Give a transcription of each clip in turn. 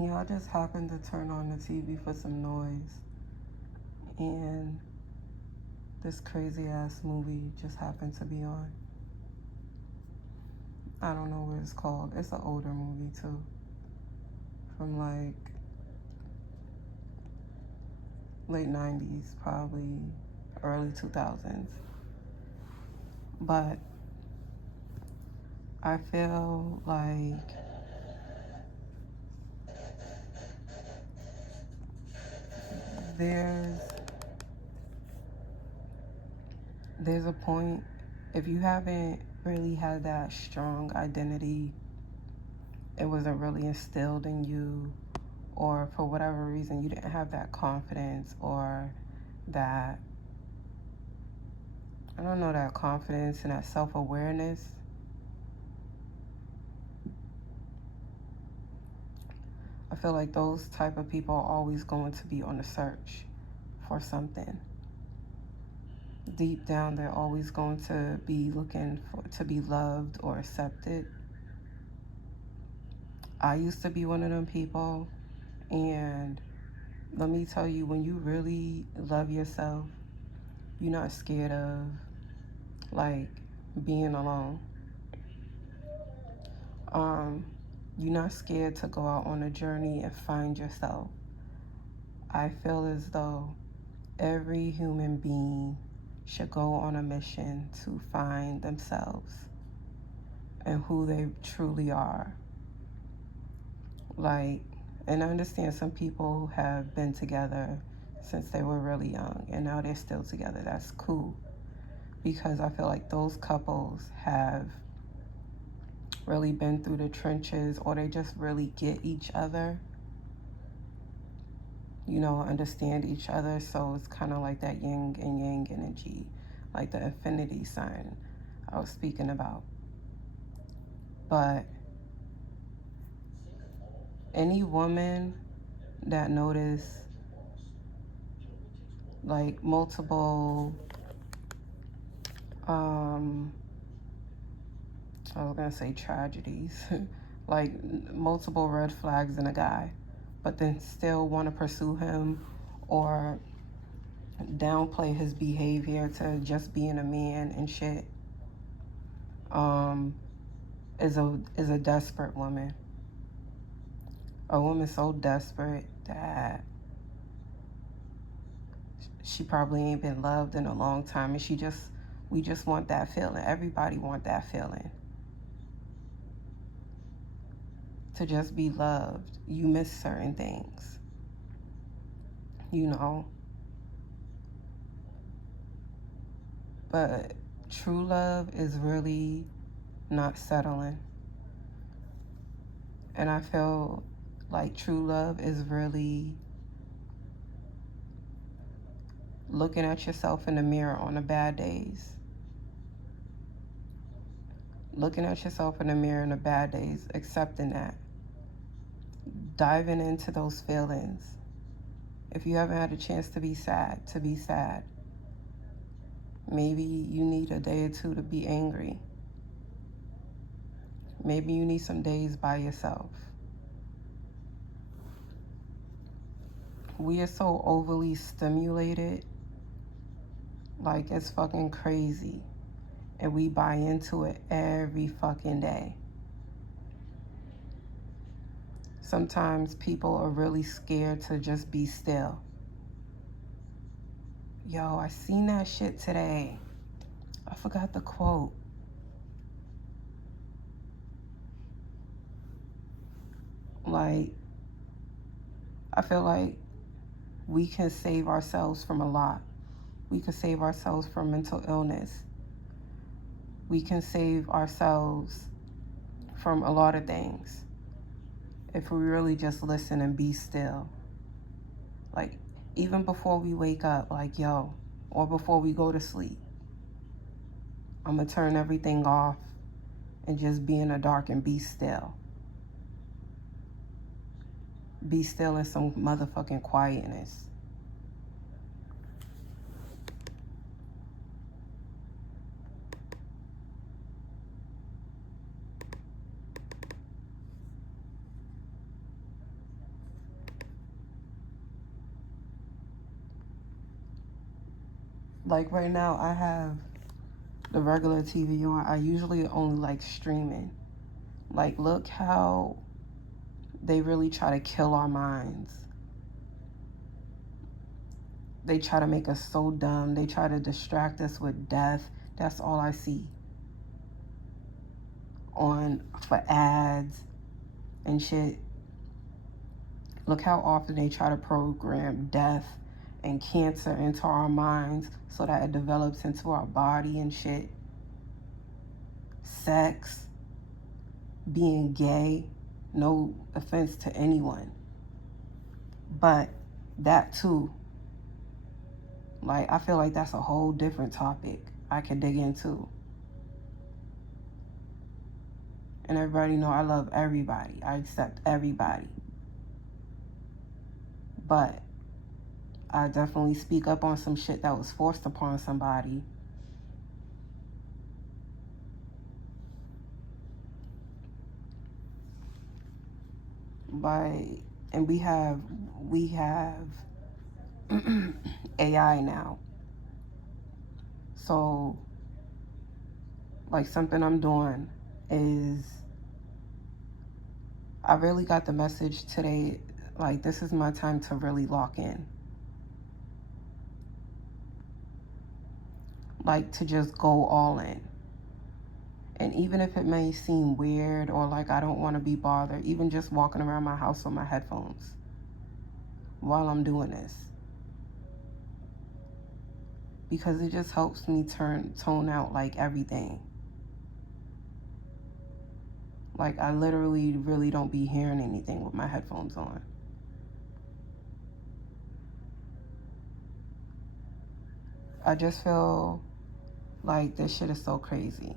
Yeah, I just happened to turn on the TV for some noise, and this crazy ass movie just happened to be on. I don't know what it's called. It's an older movie too, from like late 90s, probably early 2000s. But I feel like there's there's a point, if you haven't really had that strong identity, it wasn't really instilled in you, or for whatever reason you didn't have that confidence, or that, I don't know, that confidence and that self-awareness, I feel like those type of people are always going to be on the search for something. Deep down, they're always going to be looking for to be loved or accepted. I used to be one of them people, and let me tell you, when you really love yourself, you're not scared of like being alone. Um, you're not scared to go out on a journey and find yourself. I feel as though every human being should go on a mission to find themselves and who they truly are. Like, and I understand some people have been together since they were really young and now they're still together. That's cool, because I feel like those couples have really been through the trenches, or they just really get each other, understand each other. So it's kind of like that yin and yang energy, like the infinity sign I was speaking about. But any woman that notice like multiple, I was gonna say tragedies, like multiple red flags in a guy, but then still want to pursue him, or downplay his behavior to just being a man and shit, um, is a desperate woman. A woman so desperate that she probably ain't been loved in a long time, and we just want that feeling. Everybody want that feeling, to just be loved. You miss certain things, you know. But true love is really not settling. And I feel like true love is really looking at yourself in the mirror on the bad days. Looking at yourself in the mirror in the bad days, accepting that. Diving into those feelings. If you haven't had a chance to be sad, to be sad. Maybe you need a day or two to be angry. Maybe you need some days by yourself. We are so overly stimulated, like it's fucking crazy. And we buy into it every fucking day. Sometimes people are really scared to just be still. Yo, I seen that shit today. I forgot the quote. Like, I feel like we can save ourselves from a lot. We can save ourselves from mental illness. We can save ourselves from a lot of things if we really just listen and be still. Like, even before we wake up, like, yo, or before we go to sleep, I'm gonna turn everything off and just be in the dark and be still. Be still in some motherfucking quietness. Like right now, I have the regular TV on. I usually only like streaming. Like, look how they really try to kill our minds. They try to make us so dumb. They try to distract us with death. That's all I see on for ads and shit. Look how often they try to program death and cancer into our minds so that it develops into our body and shit. Sex, being gay, no offense to anyone. But that too, like, I feel like that's a whole different topic I could dig into. And everybody know I love everybody. I accept everybody. But I definitely speak up on some shit that was forced upon somebody. And we have AI now. So like something I'm doing is I really got the message today, like this is my time to really lock in. Like to just go all in. And even if it may seem weird or like I don't want to be bothered, even just walking around my house with my headphones while I'm doing this. Because it just helps me tone out like everything. Like I literally really don't be hearing anything with my headphones on. I just feel like this shit is so crazy.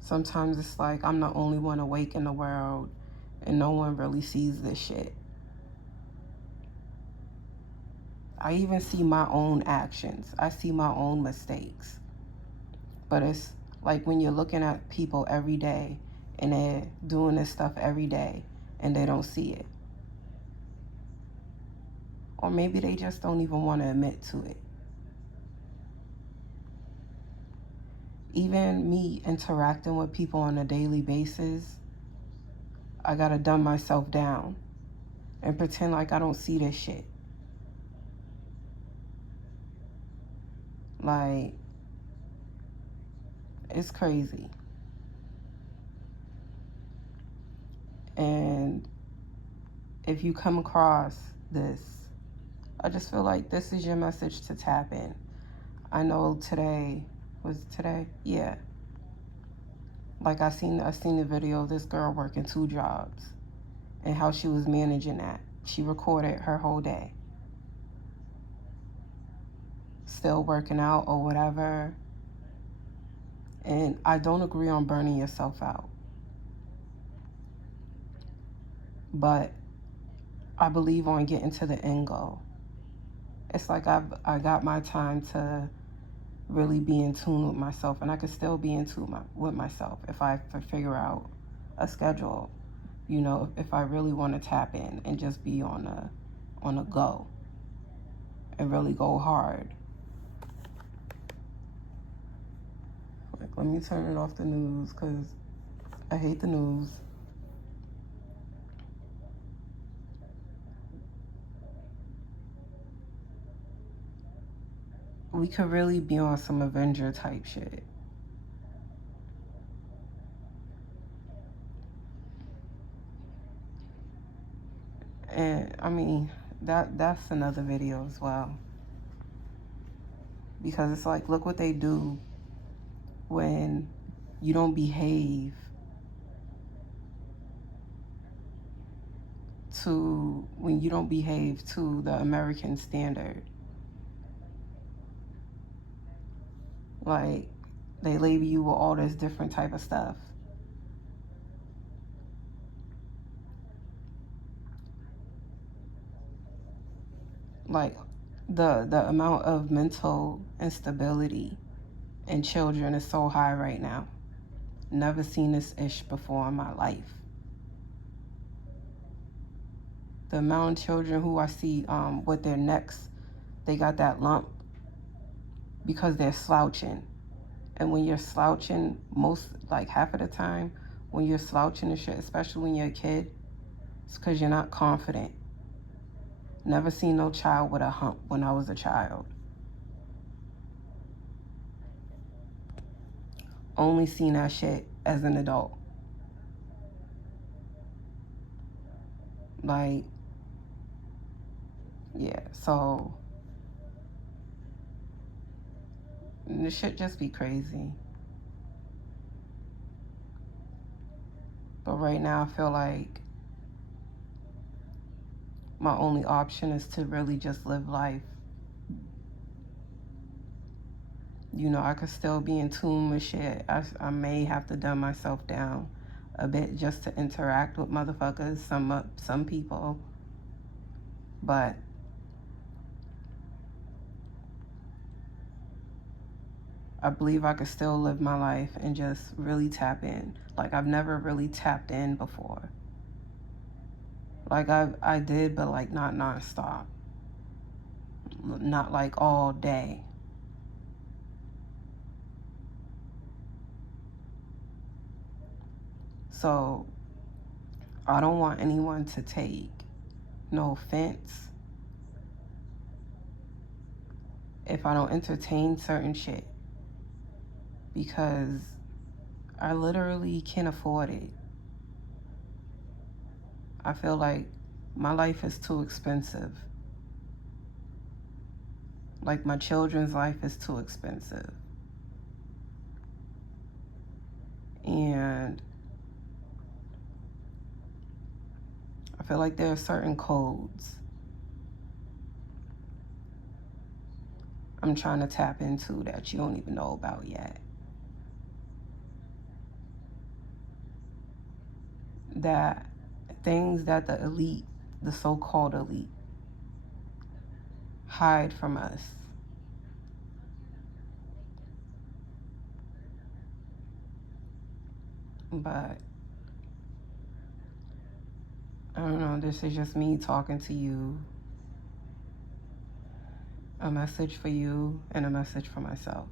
Sometimes it's like I'm the only one awake in the world and no one really sees this shit. I even see my own actions. I see my own mistakes. But it's like when you're looking at people every day and they're doing this stuff every day and they don't see it. Or maybe they just don't even want to admit to it. Even me interacting with people on a daily basis, I gotta dumb myself down and pretend like I don't see this shit. Like, it's crazy. And if you come across this, I just feel like this is your message to tap in. I know today, was it today? Yeah. Like I seen the video of this girl working 2 jobs and how she was managing that. She recorded her whole day. Still working out or whatever. And I don't agree on burning yourself out. But I believe on getting to the end goal. It's like I got my time to really be in tune with myself, and I could still be in tune with myself if I figure out a schedule. You know, if I really want to tap in and just be on a go and really go hard. Like, let me turn it off the news because I hate the news. We could really be on some Avenger type shit. And I mean, that's another video as well. Because it's like, look what they do when you don't behave to the American standard. Like, they label you with all this different type of stuff. Like, the amount of mental instability in children is so high right now. Never seen this ish before in my life. The amount of children who I see with their necks They got that lump because they're slouching. And when you're slouching, like half of the time, when you're slouching and shit, especially when you're a kid, it's because you're not confident. Never seen no child with a hump when I was a child. Only seen that shit as an adult. Like, yeah, so this shit just be crazy. But right now, I feel like my only option is to really just live life. You know, I could still be in tune with shit. I may have to dumb myself down a bit just to interact with motherfuckers, some people. But I believe I could still live my life and just really tap in. Like, I've never really tapped in before. Like, I did, but like not nonstop. Not like all day. So I don't want anyone to take no offense if I don't entertain certain shit, because I literally can't afford it. I feel like my life is too expensive. Like, my children's life is too expensive. And I feel like there are certain codes I'm trying to tap into that you don't even know about yet. That things that the elite, the so-called elite, hide from us. But I don't know, this is just me talking to you. A message for you and a message for myself.